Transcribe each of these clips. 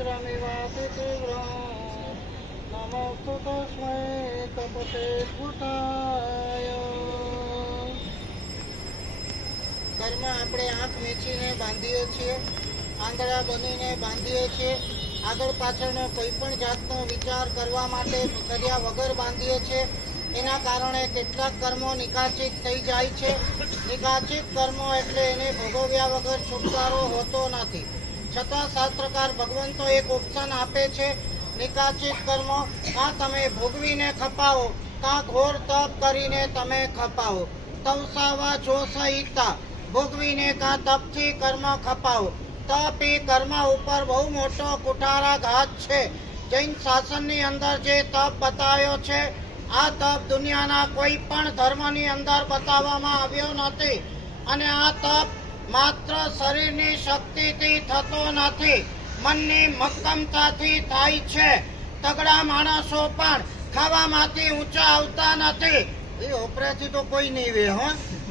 સ્ફુટાય આપણે આંખ મીચીને બાંધીએ છીએ આંધળા બનીને બાંધીએ છીએ, આગળ પાછળનો કોઈ પણ જાતનો વિચાર કરવા માટે કર્યા વગર બાંધીએ છીએ. એના કારણે કેટલાક કર્મો નિકાસિત થઈ જાય છે. નિકાસિત કર્મો એટલે એને ભોગવ્યા વગર છુટકારો હોતો નથી. છતાં શાસ્ત્રકાર ભગવંતો એક ઓપ્શન આપે છે, નિકાચિત કર્મો. કાં તમે ભોગવીને ખપાવો, કાં ઘોર તપ કરીને તમે ખપાવો. તવસાવા જો સહિતા, ભોગવીને કાં તપથી કર્મ ખપાવો. તપ એ કર્મ ઉપર બહુ મોટો કુઠારાઘાત છે. જૈન શાસનની અંદર જે તપ બતાવ્યો છે, આ તપ દુનિયાના કોઈ પણ ધર્મની અંદર બતાવવામાં આવ્યો નથી. અને આ તપ માત્ર શરીરની શક્તિથી થતો નથી, મનની મક્કમતાથી થાય છે. તગડા માણસો પણ ખાવામાંથી ઊંચા આવતા નથી. એ ઓપરેથી તો કોઈ નહીં વે, હો.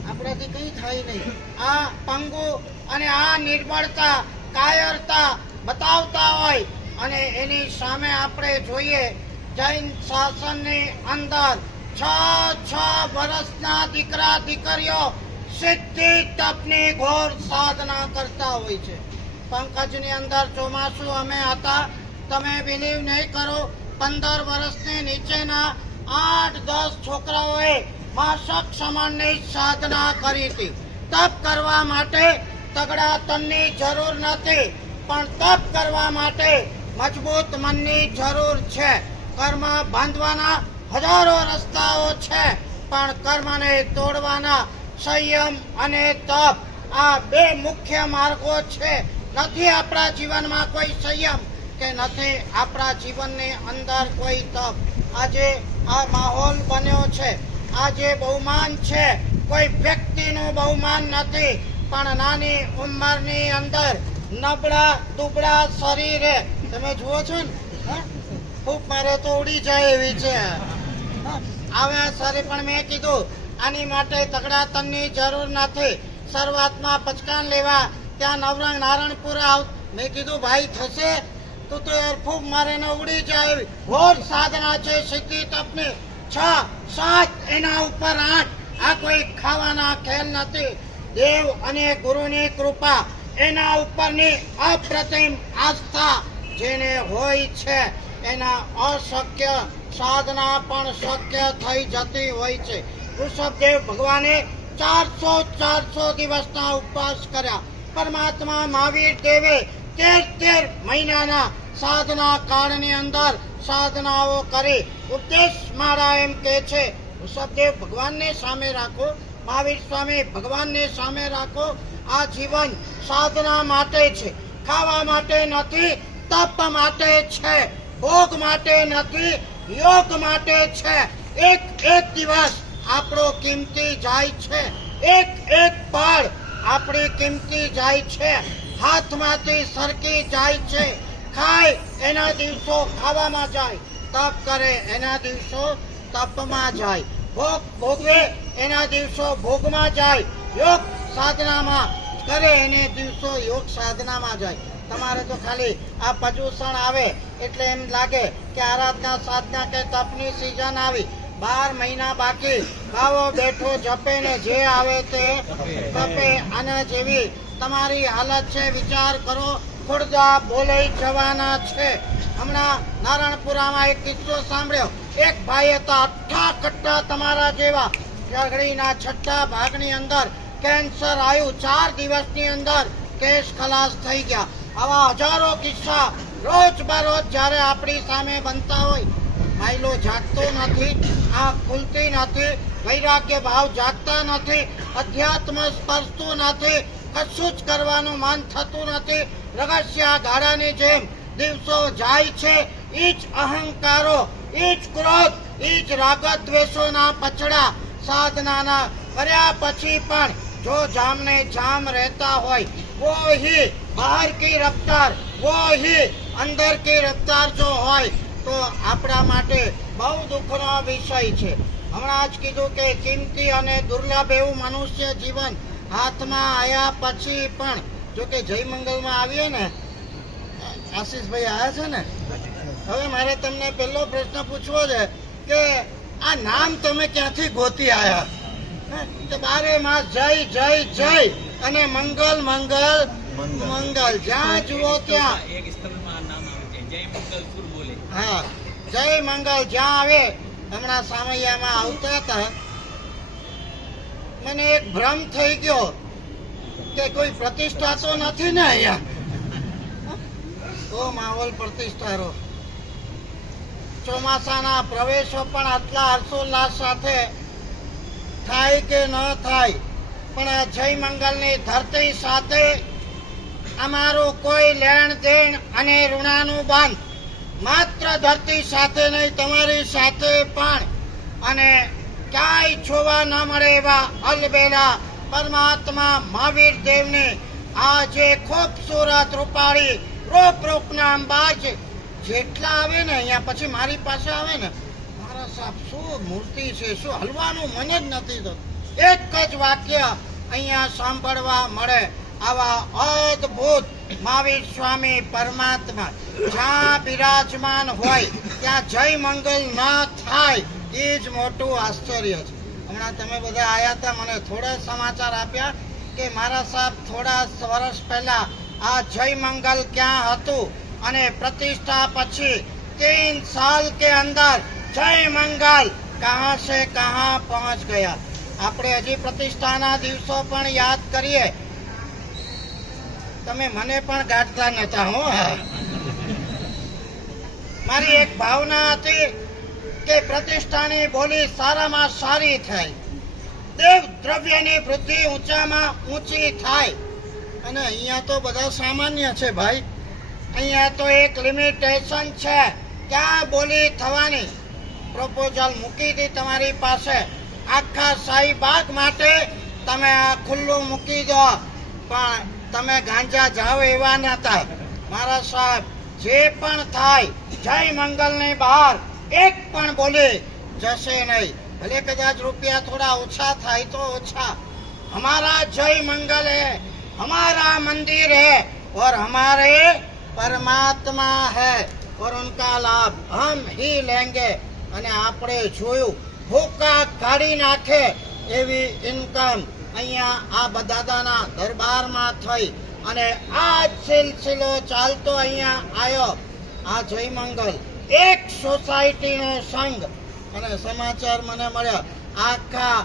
આપણાથી કંઈ થાય નહીં. આ પંગુ અને આ નિર્બળતા, કાયરતા બતાવતા હોય અને એની સામે આપણે જોઈએ, જૈન શાસનની અંદર છ છ વર્ષના દીકરા દીકરીઓ સિદ્ધિ તપની ઘોર સાધના કરતા હોય છે. પંકજની અંદર ચોમાસું અમે હતા. તમે બિલીવ નહીં કરો. પંદર વર્ષની નીચેના આઠ, દસ છોકરાઓએ માસક સમાનની સાધના કરી હતી. તપ કરવા માટે તગડા તનની જરૂર નથી, પણ તપ કરવા માટે મજબૂત મનની જરૂર છે. કર્મ બાંધવાના હજારો રસ્તાઓ છે, પણ કર્મને તોડવાના સંયમ અને તપ આ બે મુખ્ય માર્ગો છે. નથી આપણા જીવનમાં કોઈ સંયમ કે નથી આપણા જીવનની અંદર કોઈ તપ. આજે આ માહોલ બન્યો છે. આજે બહુમાન છે. કોઈ વ્યક્તિનું બહુમાન નથી, પણ નાની ઉંમરની અંદર નબળા દુબળા શરીરે, તમે જુઓ છો ને? ખૂબ મારે તો ઉડી જાય એવી છે? આવે સરે પણ મેં કીધું આની માટે તગડા તનની જરૂર નથી શરૂઆતમાં પચકાન લેવા ત્યાં નવરંગ નારાયણપુરા આવ મેં કીધું, ભાઈ, થશે? તો તો યાર ખૂબ મારે ઉડી જાય ઘોર સાધના છે સિદ્ધિ તપની. છ, સાત, એના ઉપર આઠ. આ કોઈ ખાવાના ખેલ નથી. દેવ અને ગુરુની કૃપા એના ઉપરની અપ્રતિમ આસ્થા જેને હોય છે. એના અશક્ય સાધના પણ શક્ય થઈ જતી હોય છે. ઋષભદેવ ભગવાને ચારસો ચારસો દિવસના ઉપવાસ કર્યા. પરમાત્મા મહાવીર દેવે તેર તેર મહિનાના સાધના કાળની અંદર સાધનાઓ કરી. ઉપદેશ મારા એમ કે છે, ઋષભદેવ ભગવાનને સામે રાખો, મહાવીર સ્વામી ભગવાનને સામે રાખો. આ જીવન સાધના માટે છે. ખાવા માટે નથી, તપ માટે છે, ભોગ માટે નથી, યોગ માટે છે. એક એક દિવસ આપણો કિંમતી જાય છે. એક એક પળ આપણી કિંમતી જાય છે. હાથમાંથી સરકી જાય છે. ખાય, એના દિવસો ખાવામાં જાય. તપ કરે, એના દિવસો તપમાં જાય. ભોગ ભોગવે, એના દિવસો ભોગમાં જાય. યોગ સાધનામાં કરે, એને દિવસો યોગ સાધનામાં જાય. તમારે તો ખાલી આ પ્રદૂષણ આવે, એટલે એમ લાગે કે આરાધના સાધના કે તપની સિઝન આવી. બાર મહિના બાકી. ગાવો બેઠો જપે ને જે આવે તે તપે. આના જેવી તમારી હાલત છે, વિચાર કરો. ખુડદા બોલે જવાના છે. હમણાં નારાયણપુરામાં એક કિસ્સો સાંભળ્યો. એક ભાઈએ તો અઠ્ઠા કટ્ટા તમારા જેવા ઝઘડીના છઠ્ઠા ભાગની અંદર કેન્સર આવ્યું. ચાર દિવસની અંદર કેસ ખલાસ થઈ ગયા. આવા હજારો કિસ્સા રોજ બરોજ જ્યારે આપણી સામે બનતા હોય માઇલો જાગતો નથી આ ખુલતી નથી, વૈરાગ્ય ભાવ જાગતા નથી, અધ્યાત્મ સ્પર્શતું નથી, કશું જ કરવાનું મન થતું નથી. રગસ્યા ગાળાની જેમ દિવસો જાય છે ઈચ અહંકારો ઈચ ક્રોધ એ જ રાગત દ્વેષોના પછડા સાધનાના કર્યા પછી પણ જો જામને જામ રહેતા હોય વો ही બહાર की रफ्तार वो ही अंदर की रफ्तार जो है તો આપણા માટે બહુ દુઃખનો વિષય છે. હમણાં જ કીધું કે કિંમતી અને દુર્લભ એવું મનુષ્ય જીવન હાથમાં આવ્યા પછી પણ જો કે જય મંગલમાં આવીએ ને આશીષભાઈ આવ્યા છે ને? હવે મારે તમને પહેલો પ્રશ્ન પૂછવો છે કે આ નામ તમે ક્યાંથી ગોતી આવ્યા તો બારે માસ જય જય જય અને મંગલ મંગલ મંગલ. જ્યાં જુઓ ત્યાં. એક સ્થળમાં નામ આવે છે. જય બોલે હા, જય મંગલ, જ્યાં આવે, હમણાં સામૈયામાં આવતા હતા. મને એક ભ્રમ થઈ ગયો કે કોઈ પ્રતિષ્ઠા તો નથી ને અહીંયા. તો માહોલ પ્રતિષ્ઠારો ચોમાસાના પ્રવેશો પણ આટલા હર્ષોલ્લાસ સાથે થાય કે ન થાય, પણ આ જય મંગલની ધરતી સાથે અમારું કોઈ લેણ દેણ અને ઋણાનું બંધ માત્ર ધરતી સાથે નહીં, તમારી સાથે પણ. અને ક્યાંય જોવા ન મળે એવા અલબેલા પરમાત્મા મહાવીર દેવની આ જે ખૂબસૂરત રૂપાળી રૂપ રૂપના અંબાજ જેટલા આવે ને, અહીંયા પછી મારી પાસે આવે ને, મારા સાહેબ, શું મૂર્તિ છે, શું હલવાનું મને જ નથી થતું. એક જ વાક્ય અહીંયા સાંભળવા મળે. આવા અદ્ભુત મહાવીર સ્વામી પરમાત્મા જ્યાં બિરાજમાન હોય, ત્યાં જય મંગલ ન થાય, એ જ મોટું આશ્ચર્ય છે. હમણાં તમે બધા આવ્યા હતા, મને થોડા સમાચાર આપ્યા કે મારા સાહેબ થોડા વર્ષ પહેલાં આ જય મંગલ ક્યાં હતું અને પ્રતિષ્ઠા પછી તીન સાલ કે અંદર જય મંગલ કહા છે કહા પહોંચ ગયા. આપણે હજી પ્રતિષ્ઠાના દિવસો પણ યાદ કરીએ તમે મને પણ ગાંઠતા નતા હો. મારી એક ભાવના હતી કે પ્રતિષ્ઠાની બોલી સારામાં સારી થાય. દેવ દ્રવ્યની વૃદ્ધિ ઊંચામાં ઊંચી થાય. અને અહીંયા તો બધા સામાન્ય છે ભાઈ. અહીંયા તો એક લિમિટેશન છે. ક્યાં બોલી થવાની? પ્રપોઝલ મૂકી હતી તમારી પાસે. આખા શાહીબાગ માટે તમે આ ખુલ્લું મૂકી દો. પણ તમે ગાંજા જાઓ એવા નતા મારા સાહેબ જે પણ થાય જય મંગલની બહાર એક પણ બોલી જશે નહીં ભલે કદાચ રૂપિયા થોડા ઓછા થાય તો ઓછા हमारा जय मंगल है हमारा मंदिर है और हमारे परमात्मा है और उनका लाभ हम ही लेंगे અને આપણે જોયું ભૂકા કાઢી નાખે એવી ઇન્કમ અહીંયા આ બદાદાના દરબારમાં થઈ અને આ સિલસિલો ચાલતો અહીંયા આવ્યો. આ જય મંગલ. એક સોસાયટીનો સંઘ. અને સમાચાર મને મળ્યા. આખા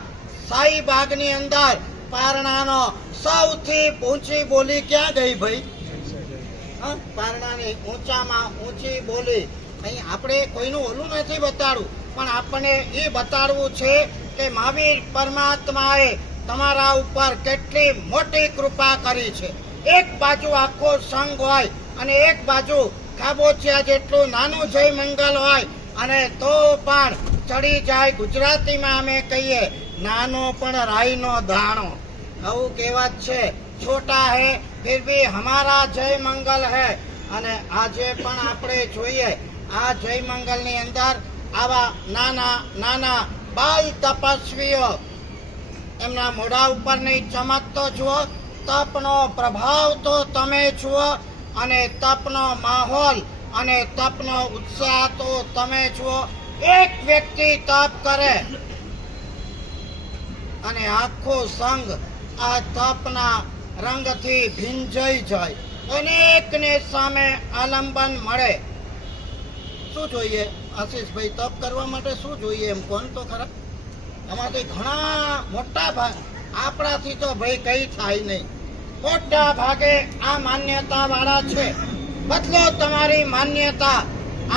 શાહીબાગની અંદર પારણાનો સૌથી ઊંચી બોલી ક્યાં ગઈ ભાઈ? પારણાની ઊંચામાં ઊંચી બોલી. અહીં આપણે કોઈનું ઓલું નથી બતાડવું. પણ આપણને એ બતાડવું છે કે મહાવીર પરમાત્માએ તમારા ઉપર કેટલી મોટી કૃપા કરી છે. એક બાજુ આખો સંઘ હોય અને એક બાજુ ખાબોચિયા જેટલું નાનું જય મંગલ હોય અને તો પણ ચડી જાય ગુજરાતીમાં અમે કહીએ, નાનો પણ રાઈનો દાણો આવું કહેવત છે, છોટા હે, ફિર ભી હમારા જય મંગલ હે. અને આજે પણ આપણે જોઈએ, આ જય મંગલની અંદર આવા નાના નાના બાલ તપસ્વીઓ એમના મોઢા ઉપરની ચમક તો જુઓ, તપનો પ્રભાવ તો તમે જુઓ, અને તપનો માહોલ અને તપનો ઉત્સાહ તો તમે જુઓ. એક વ્યક્તિ તપ કરે અને આખો સંઘ આ તપના રંગથી ભીંજાઈ જાય. અનેકને સામે આલંબન મળે. શું જોઈએ? આશીષભાઈ, તપ કરવા માટે શું જોઈએ એમ? કોણ તો ખરા? આમાંથી ઘણા મોટા ભાગ, આપણાથી તો ભાઈ કઈ થાય નહીં. મોટા ભાગે આ માન્યતા વાળા છે. બદલો તમારી માન્યતા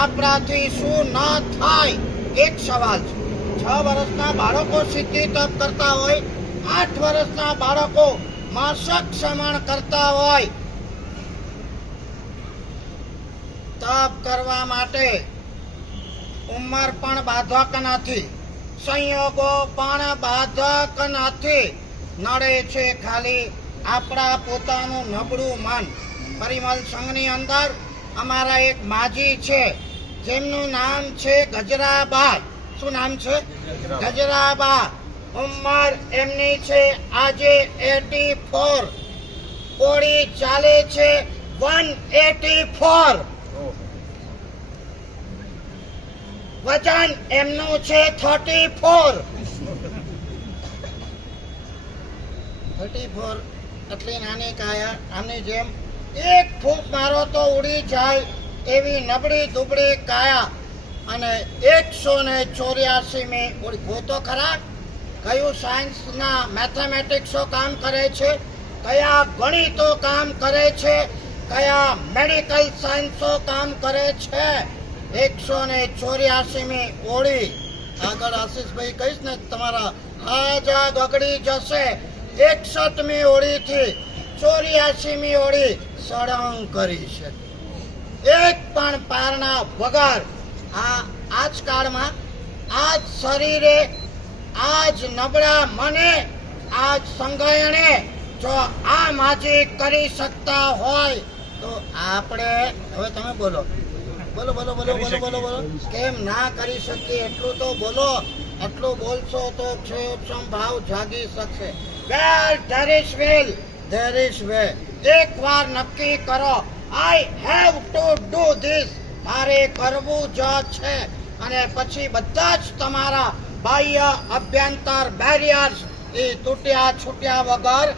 આપણાથી શું ન થાય, એક સવાલ છે. છ વર્ષના બાળકો સિદ્ધિ તપ કરતા હોય, આઠ વર્ષના બાળકો માસક શ્રમણ કરતા હોય. તપ કરવા માટે ઉંમર પણ બાધક નથી. સંયોગો પણ બાધક નથી નડે છે ખાલી આપણા પોતાનું નબળું મન. પરિમલ સંઘની અંદર અમારા એક માજી છે. જેમનું નામ છે ગજરાબા શું નામ છે? ગજરાબા ઉંમર એમની છે આજે એટી ફોર. કોળી ચાલે છે વન એટી ફોર. વજન એમનું છે થર્ટી ફોર થર્ટી ફોર આટલી નાની કાયા આમની જેમ એક ફૂંક મારો તો ઉડી જાય એવી નબળી દુબળી કાયા. અને એકસો ને ચોર્યાસી મી ઉડી તો ખરા કયું સાયન્સના મેથેમેટિક્સો કામ કરે છે? કયા ગણિતો કામ કરે છે? કયા મેડિકલ સાયન્સો કામ કરે છે? એકસો ને ચોર્યાસી મી ઓળી. આગળ આશીષભાઈ કહીશ ને, તમારા હાજા ગગડી જશે. એકસઠમી ઓળીથી ચોર્યાસીમી ઓળી સળંગ કરી છે. એક પણ પારણા વગર આ આજકાળમાં આજ શરીરે, આજ નબળા મને, આજ સંગયણે જો આ માજી કરી શકતા હોય, તો આપણે, હવે તમે બોલો. બોલો બોલો બોલો બોલો બોલો બોલો. કેમ ના કરી શકીએ? એટલું તો બોલો. આટલું બોલશો તો ક્ષેમ ભાવ જાગી શકશે. Well there is well there is way એક વાર નક્કી કરો. I have to do this મારે કરવું જ છે. અને પછી બધા જ તમારા બાહ્ય અભ્યંતર બેરિયર્સ એ તૂટ્યા છૂટ્યા વગર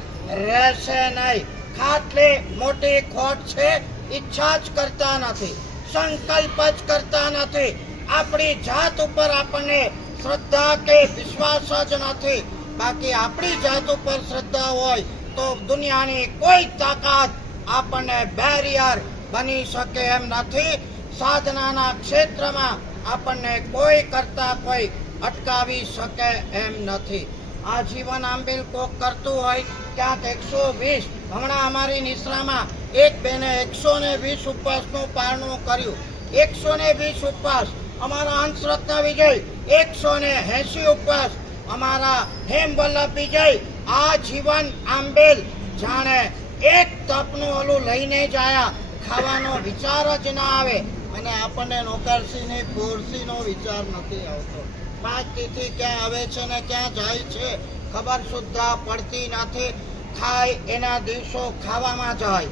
રહેશે નહીં. ખાટલી મોટી ખોટ છે. ઈચ્છા જ કરતા નથી. સંકલ્પ જ કરતા નથી. આપણી જાત ઉપર આપણને શ્રદ્ધા કે વિશ્વાસ જ નથી. બાકી આપણી જાત ઉપર શ્રદ્ધા હોય તો દુનિયાની કોઈ તાકાત આપણને બેરિયર બની શકે એમ નથી. સાધનાના ક્ષેત્રમાં આપણને કોઈ કરતા કોઈ અટકાવી શકે એમ નથી. આ જીવન આંબેલ કોક કરતું હોય ક્યાંક એકસો વીસ હમણાં અમારી નિશ્રામાં એક બેને એકસો ને વીસ ઉપવાસનું પારણું કર્યું. એકસો ને વીસ ઉપવાસ, અમારા અંશરત્ન વિજય. એકસો ને એસી ઉપવાસ, અમારા હેમ વલ્લભ વિજય. આ જીવન આંબેલ જાણે એક તપનું ઓલું લઈને જ ખાવાનો વિચાર જ ના આવે. અને આપણને નોકરસીની ફોરસીનો વિચાર નથી આવતો. પાંચ તિથિ ક્યાં આવે છે ને ક્યાં જાય છે, ખબર સુદ્ધા પડતી નથી. ખાય એના દિવસો ખાવામાં જાય.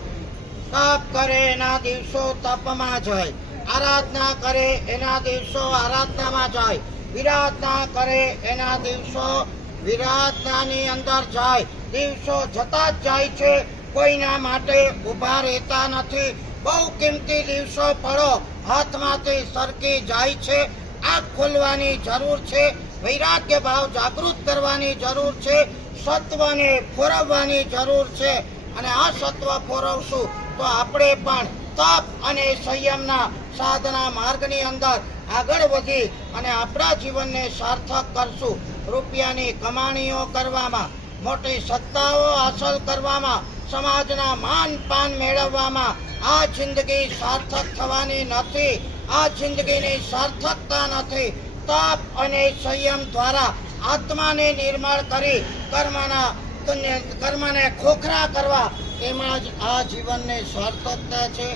તપ કરે એના દિવસો તપમાં જાય આરાધના કરે એના દિવસો આરાધનામાં જાય વિરાધના કરે એના દિવસો વિરાધનાની અંદર જાય દિવસો જતા જ જાય છે. કોઈના માટે ઊભા રહેતા નથી. બહુ કિંમતી દિવસો પડો હાથમાંથી સરકી જાય છે. આંખ ખોલવાની જરૂર છે. વૈરાગ્ય ભાવ જાગૃત કરવાની જરૂર છે. સત્વને ફોરવવાની જરૂર છે. અને આ સત્વ ફોરવશું તો આપણે પણ તપ અને સંયમના સાધના માર્ગની અંદર આગળ વધી અને આપણા જીવનને સાર્થક કરશું. રૂપિયાની કમાણીઓ કરવામાં, મોટી સત્તાઓ હાંસલ કરવામાં, સમાજના માન પાન મેળવવામાં આ જિંદગી સાર્થક થવાની નથી, આ જિંદગીની સાર્થકતા નથી. તપ અને સંયમ દ્વારા આત્માને નિર્માણ કરી કર્મના કર્મને ખોખરા કરવા, એમાં જ આ જીવનની સાર્થકતા છે.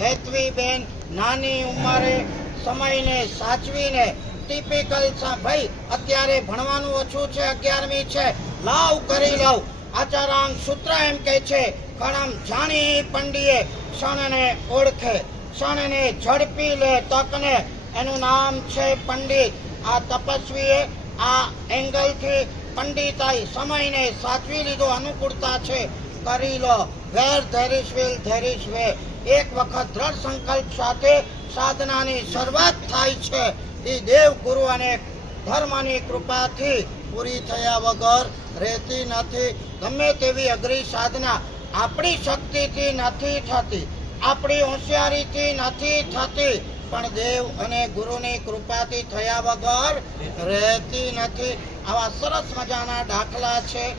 હેતવી બેન, નાની ઉંમરે સમયને સાચવીને ટિપિકલ ભાઈ, અત્યારે ભણવાનું ઓછું છે, અગિયારમી છે, લાવ કરી લઉં. આચારાંગ સૂત્ર એમ કહે છે, કણમ જાણી પંડીએ ક્ષણને ઓળખે ક્ષણને ઝડપી લે તકને. એનું નામ છે પંડિત. આ તપસ્વીએ આ એંગલથી પંડિતાઈ સમયને સાચવી લીધો, અનુકૂળતા છે. કરી લો. Where there is will, there way. એક વખત દ્રઢ સંકલ્પ સાથે સાધનાની શરૂઆત થાય છે. એ દેવ ગુરુ અને ધર્મની કૃપાથી પૂરી થયા વગર રહેતી નથી. ગમે તેવી અઘરી સાધના આપણી શક્તિથી નથી થતી, આપણી હોશિયારીથી નથી થતી, પણ દેવ અને ગુરુની કૃપાથી થયા વગર રહેતી નથી. આવા સરસ મજાના દાખલા છે.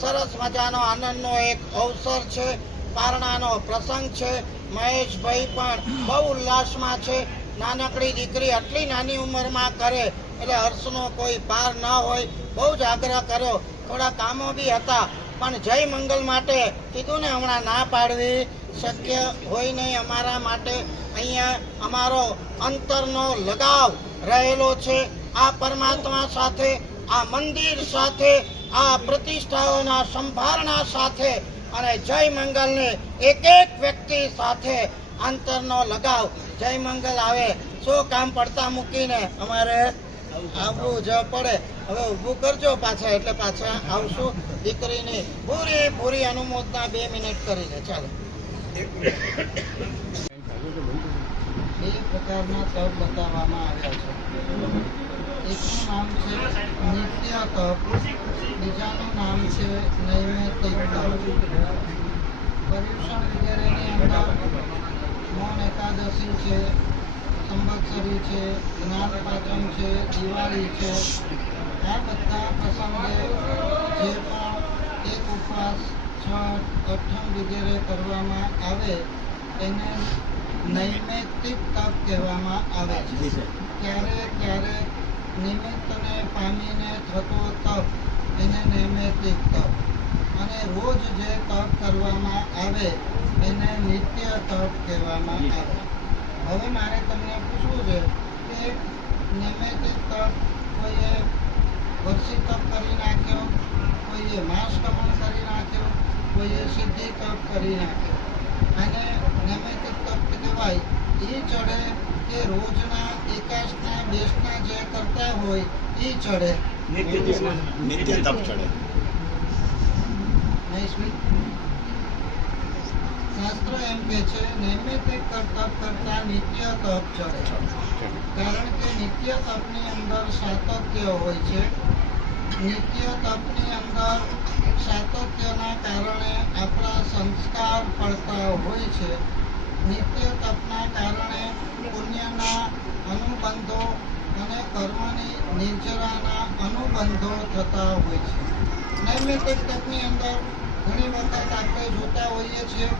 સરસ મજાનો આનંદનો એક અવસર છે. પારણાનો પ્રસંગ છે. મહેશભાઈ પણ બહુ ઉલ્લાસમાં છે. નાનકડી દીકરી આટલી નાની ઉંમરમાં કરે એટલે હર્ષનો કોઈ પાર ન હોય. બહુ જ આગ્રહ કર્યો. થોડા કામો બી હતા. પણ જય મંગલ માટે કીધું ને હમણાં ના પાડવી શક્ય હોય નહીં અમારા માટે. અહીંયા અમારો અંતરનો લગાવ રહેલો છે. આ પરમાત્મા સાથે આ મંદિર સાથે આ પ્રતિષ્ઠાઓના સંભારણા સાથે અને જય મંગલને એક એક વ્યક્તિ સાથે અંતરનો લગાવ. જય મંગલ આવે શું કામ પડતા મૂકીને અમારે આવવું જ પડે. હવે ઊભું કરજો પાછા એટલે પાછા આવશું. દીકરીની પૂરી પૂરી અનુમોદના બે મિનિટ કરીને ચાલો. એક પ્રકારના તપ બતાવવામાં આવ્યા છે. એકનું નામ છે નિત્ય તપ બીજાનું નામ છે નૈમિતિક તપ પર્યુષણ વગેરેની અંદર મૌન એકાદશી છે સંવત્સરી છે જ્ઞાન પાચન છે દિવાળી છે આ બધા પ્રસંગે જે પણ એક ઉપવાસ છઠ અઠમ વગેરે કરવામાં આવે એને નૈમિતિક તપ કહેવામાં આવે છે ક્યારેક ક્યારેક નિમિત્તને પામીને થતો તપ, એને નૈમિતિક તપ. અને રોજ જે તપ કરવામાં આવે, એને નિત્ય તપ કહેવામાં આવે. હવે મારે તમને પૂછવું છે કે નૈમિતિક તપ કોઈએ વર્ષી તપ કરી નાખ્યો? કોઈએ માસ કમણ કરી નાખ્યો? કોઈએ સિદ્ધિ તપ કરી નાખ્યો? અને નૈમિતિક તપ કહેવાય, એ ચડે કે રોજના એકાશના દેશના જે કરતા હોય એ ચડે. નિત્ય તપ ચડે. શાસ્ત્ર એમ કે છે નૈમિતિક તપ કરતા નિત્ય તપ ચડે. કારણ કે નિત્ય તપની અંદર સાતત્ય હોય છે. નિત્ય તપની અંદર સાતત્યના કારણે આપણા સંસ્કાર પડતા હોય છે. નિત્ય તપના કારણે પુણ્યના અનુબંધો અને કર્મની નિર્જરાના અનુબંધો થતા હોય છે. નૈમિતિક તકની અંદર ઘણી વખત આપણે જોતા હોઈએ છીએ,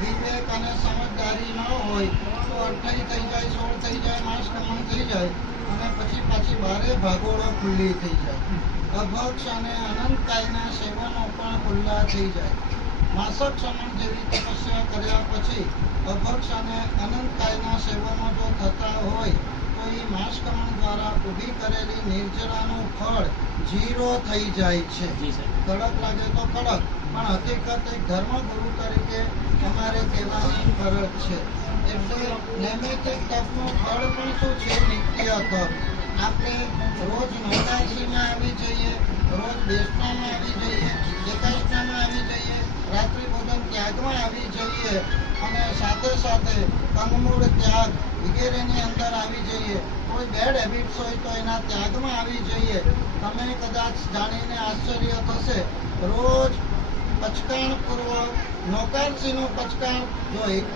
વિવેક અને સમજદારી ન હોય તો અઠાઈ થઈ જાય, સોળ થઈ જાય માસ કમણ થઈ જાય અને પછી પાછી બારે ભાગોળો ખુલ્લી થઈ જાય. અભક્ષ અને અનંતકાયના સેવનો પણ ખુલ્લા થઈ જાય. માસક સમણ જેવી તપસ્યા કર્યા પછી અભક્ષ અને અનંતકાયના સેવનો જો થતા હોય તો એ માસકમણ દ્વારા ઊભી કરેલી નિર્જરાનું ફળ ઝીરો થઈ જાય છે. કડક લાગે તો કડક પણ હકીકત એક ધર્મગુરુ તરીકે તમારે કહેવાની ફરજ છે. એટલે નૈમિતિક તપનું ફળ પણ શું છે? નિત્ય તપ. આપણે રોજ નવરાશીમાં આવી જઈએ રોજ બેસનામાં આવી અને સાથે સાથે કંદમૂળ ત્યાગ વગેરેની અંદર આવી જઈએ. કોઈ બેડ હેબિટ્સ હોય તો એના ત્યાગમાં આવી જઈએ. તમે કદાચ જાણીને આશ્ચર્ય થશે. રોજ પચકાણ પૂર્વક નૌકારસીનું પચકાણ. જો એક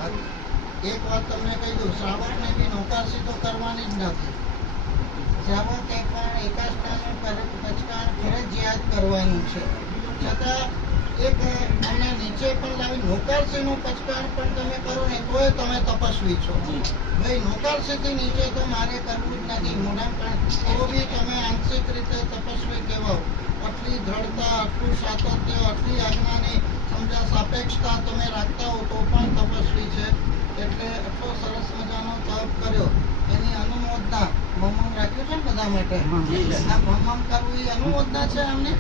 એક વાત તમને કહી દઉં શ્રાવકને બી નૌકારસી તો કરવાની જ નથી. શ્રાવકે પણ એકાષ્ટાનું પચકાણ ફરજિયાત કરવાનું છે. છતાં એક અમને નીચે પણ લાવી નૌકારસીનું પચકાર પણ તમે કરો ને તોય તમે તપસ્વી છો. ભાઈ નોકારસીથી નીચે તો મારે કરવું જ નથી મોઢા પણ તો બી તમે આંશિક રીતે તપસ્વી કહેવાઓ. આટલી દ્રઢતા આટલું સાતત્ય આટલી આજ્ઞાની સમજા સાપેક્ષતા તમે રાખતા હો તો પણ તપસ્વી છે. એટલે આટલો સરસ મજાનો તપ કર્યો. એની અનુમોદના મમ્મમ રાખ્યું છે ને બધા માટે. આ મમ્મમ કરવું એ અનુમોદના છે મમ્મી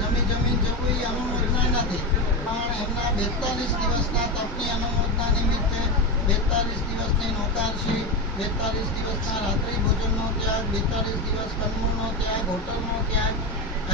જમી જમીન જવું એ અનુમોદના નથી. પણ એમના બેતાલીસ દિવસના તપની અનુમોદના નિમિત્તે બેતાલીસ દિવસની નૌકારશી બેતાલીસ દિવસના રાત્રિ ભોજનનો ત્યાગ બેતાલીસ દિવસ કંદમૂળનો ત્યાગ હોટલનો ત્યાગ.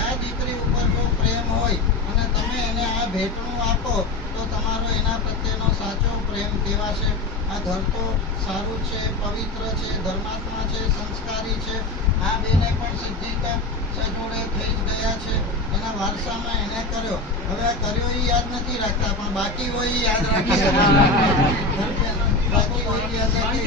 આ દીકરી ઉપર જો પ્રેમ હોય અને તમે એને આ ભેટનું આપો તો તમારો એના પ્રત્યેનો સાચો પ્રેમ કહેવાશે આ ઘર તો સારું છે, પવિત્ર છે, ધર્માત્મા છે, સંસ્કારી છે. આ બેને પણ સિદ્ધિકા સજોડે થઈ ગયા છે. એના વારસામાં એને કર્યો. હવે આ કર્યો એ યાદ નથી રાખતા, પણ બાકી હોય એ યાદ રાખી બાકી હોય યાદ રાખી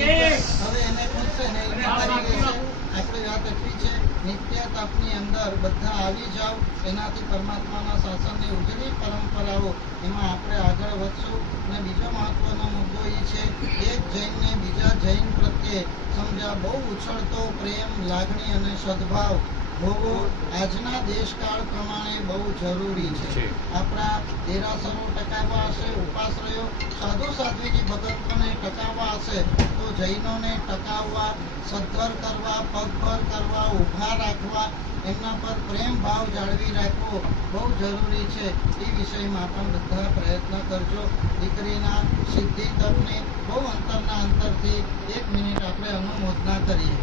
હવે એને પૂછશે ને એને કરી લેશે આપણી વાત એટલી છે. નિત્ય તપની અંદર બધા આવી જાઓ એનાથી પરમાત્માના શાસનની ઉજળી પરંપરાઓ એમાં આપણે આગળ વધશું. અને બીજો મહત્વનો મુદ્દો એ છે એક જૈનને બીજા જૈન પ્રત્યે સમજા બહુ ઉછળતો પ્રેમ લાગણી અને સદભાવ હોવો આજના દેશકાળ પ્રમાણે બહુ જરૂરી છે. આપણા દેરાસરો ટકાવવા હશે ઉપાશ્રયો સાધુ સાધ્વીજી ભગતોને ટકાવવા હશે તો જૈનોને ટકાવવા સદ્ધર કરવા પગભર કરવા ઊભા રાખવા એમના પર પ્રેમ ભાવ જાળવી રાખવો બહુ જરૂરી છે. એ વિષયમાં પણ બધા પ્રયત્ન કરજો. દીકરીના સિદ્ધિ તકને બહુ અંતરના અંતરથી એક મિનિટ આપણે અનુમોદના કરીએ.